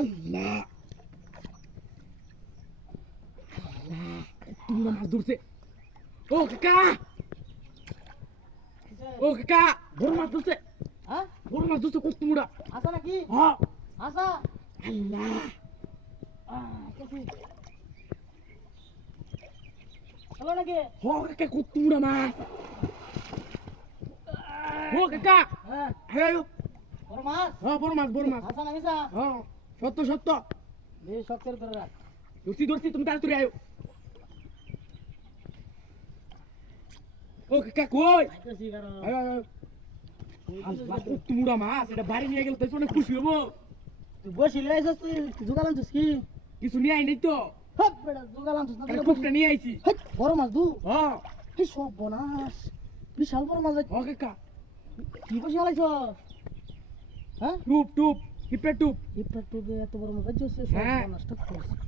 আল্লাহ আল্লাহ তোমরা মাছ ধরছে ও কাকা বড় মাছ ধরছে হ্যাঁ বড় মাছ ধরছে কত তোমরা আসা নাকি হ্যাঁ আসা আল্লাহ হলো নাকি ও কাকা কত তোমরা মাছ ও কাকা হ্যাঁ হ্যাঁ বড় মাছ বড় মাছ আসা না মিশা হ্যাঁ সত্য বেশ শক্তের করে রাখ ধরছি তুমি তাড়াতাড়ি আয়ো ও কাকা কই আইতেছি কারণ আয়ো আল্লাহ কত তোমরা মাছ এটা বাড়ি নিয়ে গেলে তো অনেক খুশি হবো তুই বসিলে আইছস তুই জোগাল আনছিস কি কিছু নিয়ে আই নাই তো হপ বেটা জোগাল আনছিস না একটা কুকটা নিয়ে আইছি বড় মাছ দু হ্যাঁ এই সব বনাস বিশাল বড় মাছ ও কাকা কি বসে আলাইছস হ্যাঁ টুপ হিপে টুপ ইপটা তো এত বড় মাছ আইছস সব হ্যাঁ। বনাসটা করছিস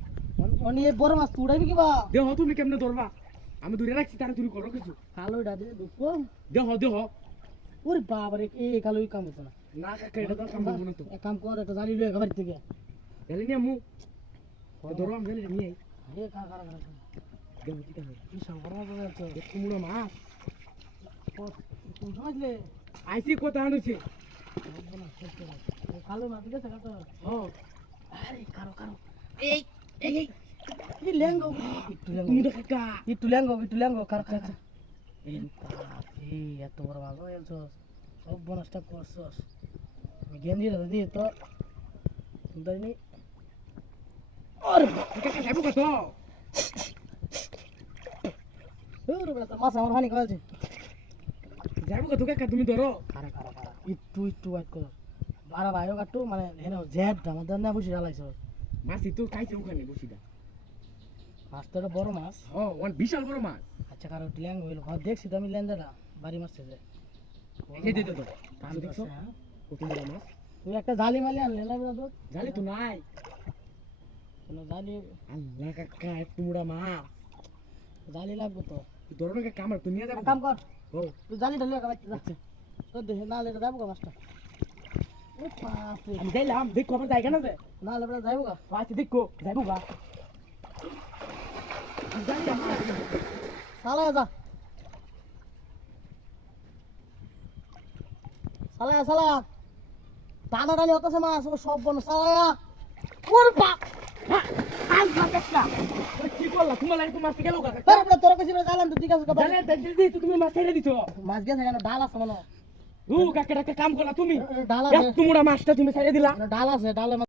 অনি এই বড় মাছ তুই উড়াইবি কিবা দেহ তুমি কেমনে ধরবা আমি দূরে রাখছি তাড়াতাড়ি করো কিছু কালো ডাদে দুপো দেহ ওরে বাবারে এই কালোই কাম হতো না না কাকা এটা তো কাম করবো না তো এক কাম কর একটা জালি লয়ে বাড়ি থেকে গেলে নিয়ে মু ধরো আমি গেলে নিয়ে আই আরে কারা দেহ কি কাম বিশাল বড় মাছ আছে তোমরা মাছ কোন সমাজলে আইছি কথা আনুছি কালো মাছ দিতে কাটো হ্যাঁ আরে কারো এই এই লেঙ্গো তুমি তো কাকা একটু লেঙ্গো কারো কাছে এই এত বড় মাছ হয়েছস সব বনসটা করছস আমি গেঞ্জি দিয়ে তো সুন্দর নি আর কাকা যাবো কত ওরে বেটা মাছ আমার হানি করেছে যাবো কত কাকা তুমি ধরো কারা একটু ওয়াইট কর বারা ভাইও কাটু মানে হেন জেড আমাদের না বসে জ্বালাইছ মাছই তো খাইছে ওখানে বসিটা মাছ তো একটা বড় মাছ ও ওয়ান বিশাল বড় মাছ আচ্ছা কারো ল্যাং হইল ঘর দেখছি তো আমি লেন্দাটা বাড়ি মারছে যে এই দে তাহলে দেখছো হ্যাঁ? কত বড় মাছ তুই একটা জালি মালি আনলে না বেটা তো জালি তো নাই কোনো জালি আল্লাহ কাকা তোমরা মাছ জালি লাগবে তো ধরো না কাকা আমার তো নিয়ে যাবো এক কাম কর ও তুই জালিটা লিয়ে বাড়িতে যাচ্ছে তো দেখে না লেটা যাবো গা মাছটা ও বাপরে আমি যাইলাম দেখো আমার জায়গা না যে না লেটা যাবো গা আচ্ছা দেখো যাবো গা সালা যা সালা টানা টানি হতেছে মাছ ও সব বন সালা ওর বাপ আল্লাহ কাকা কি করলা তোমার লাগে তো মাছ গেল কাকা আরে বড় তোর কাছে জালাম তো দিকে আছে জালে দিদি তুমি মাছ ছেড়ে দিছো মাছ গেছে কেন ডাল আছে মনে ও কাকা কাম করলা তুমি ডাল আছে তোমরা মাছটা তুমি ছেড়ে দিলা ডাল আছে ডালে